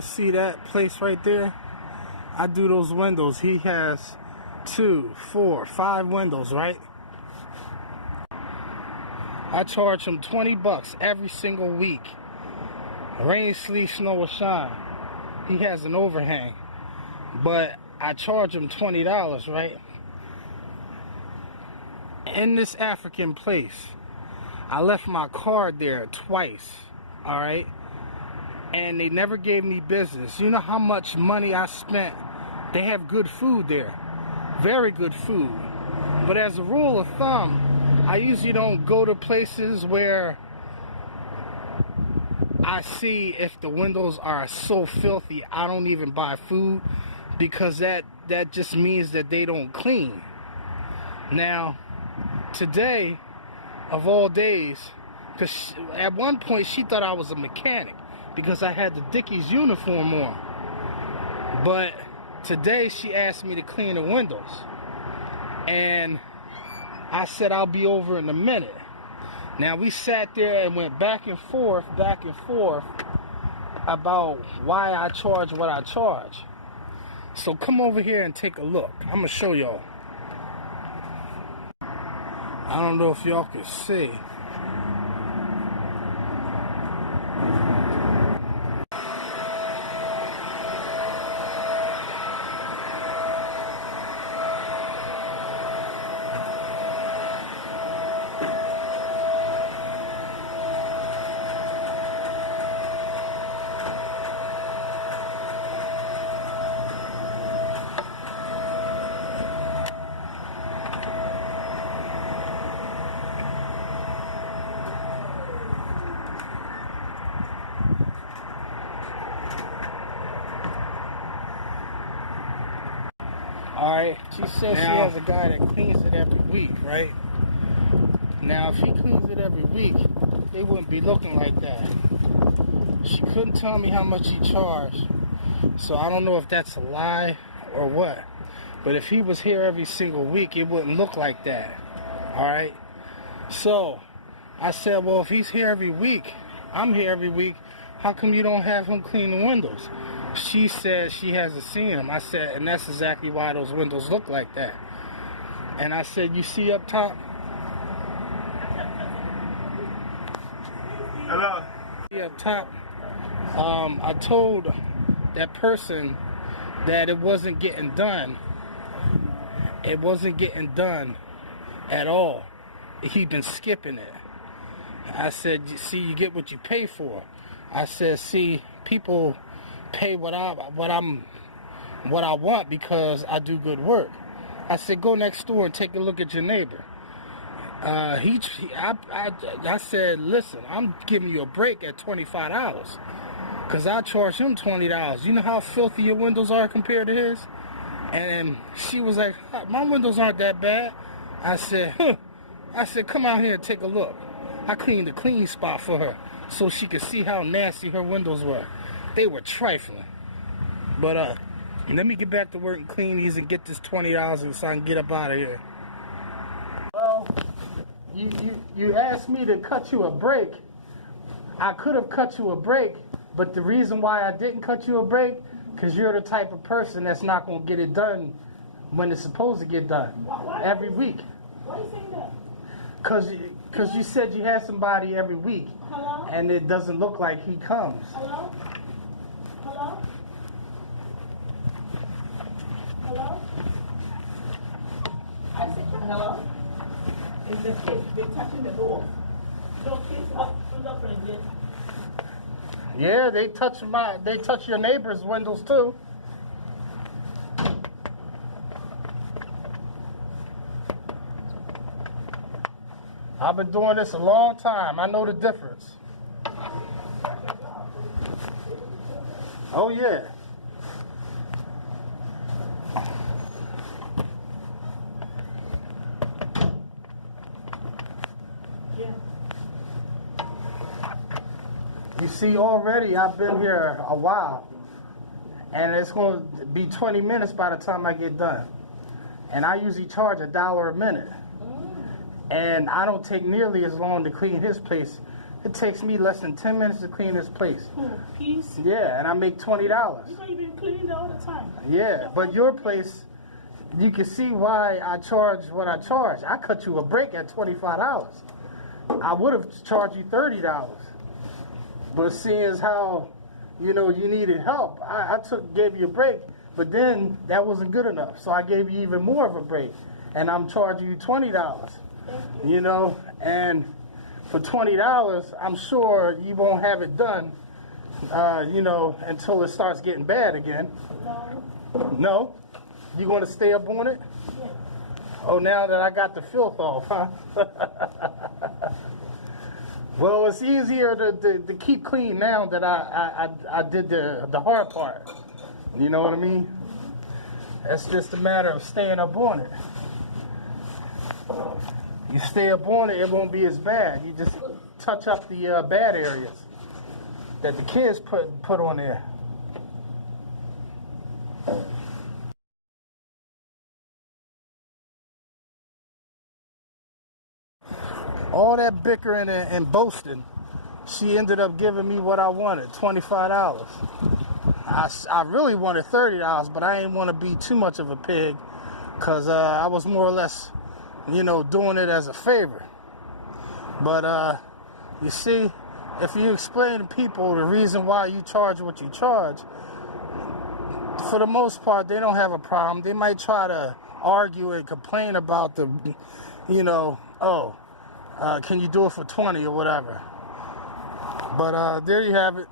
y'all see that place right there? I do those windows. He has 2, 4, 5 windows, right? I charge him 20 bucks every single week. Rain, sleet, snow, or shine. He has an overhang. But I charge him $20, right? In this African place, I left my card there twice, alright? And they never gave me business. You know how much money I spent? They have good food there. Very good food. But as a rule of thumb, I usually don't go to places where I see if the windows are so filthy I don't even buy food, because that just means that they don't clean. Now, today, of all days, because at one point she thought I was a mechanic because I had the Dickies uniform on. But today she asked me to clean the windows. And I said I'll be over in a minute. Now we sat there and went back and forth about why I charge what I charge. So come over here and take a look. I'm gonna show y'all. I don't know if y'all can see. Alright, she says she has a guy that cleans it every week, right? Now, if he cleans it every week, it wouldn't be looking like that. She couldn't tell me how much he charged, so I don't know if that's a lie or what. But if he was here every single week, it wouldn't look like that. Alright? So, I said, well, if he's here every week, I'm here every week, how come you don't have him clean the windows? She said she hasn't seen him. I said, and that's exactly why those windows look like that. And I said, you see up top? Hello? See up top? I told that person that it wasn't getting done. It wasn't getting done at all. He'd been skipping it. I said, see, you get what you pay for. I said, see, people pay what I want because I do good work. I said, go next door and take a look at your neighbor. I said, listen, I'm giving you a break at $25 because I charge him $20. You know how filthy your windows are compared to his? And she was like, my windows aren't that bad. I said, come out here and take a look. I cleaned the clean spot for her so she could see how nasty her windows were. They were trifling. But let me get back to work and clean these and get this $20 so I can get up out of here. Well, you asked me to cut you a break. I could have cut you a break, but the reason why I didn't cut you a break, because you're the type of person that's not going to get it done when it's supposed to get done. Every week. Why are you saying that? Because you said you had somebody every week. Hello? And it doesn't look like he comes. Hello? Hello? Hello? I said, hello? It's the kids. They're touching the door. No kids up fingerprints. Yeah, they touch your neighbor's windows too. I've been doing this a long time. I know the difference. Oh yeah. You see, already I've been here a while, and it's going to be 20 minutes by the time I get done. And I usually charge $1 a minute. And I don't take nearly as long to clean his place It takes me less than 10 minutes to clean this place. Peace. Yeah, and I make $20. You don't even clean it all the time. Yeah, but your place, you can see why I charge what I charge. I cut you a break at $25. I would have charged you $30. But seeing as how, you know, you needed help, I gave you a break, but then that wasn't good enough. So I gave you even more of a break. And I'm charging you $20. You know, and for $20, I'm sure you won't have it done, you know, until it starts getting bad again. No. No? You going to stay up on it? Yeah. Oh, now that I got the filth off, huh? Well, it's easier to keep clean now that I did the hard part. You know what I mean? It's just a matter of staying up on it. You stay up on it, it won't be as bad. You just touch up the bad areas that the kids put on there. All that bickering and boasting, she ended up giving me what I wanted, $25. I really wanted $30, but I didn't want to be too much of a pig because I was more or less, you know, doing it as a favor. But you see, if you explain to people the reason why you charge what you charge, for the most part, they don't have a problem. They might try to argue and complain about the, you know, can you do it for 20 or whatever. But there you have it.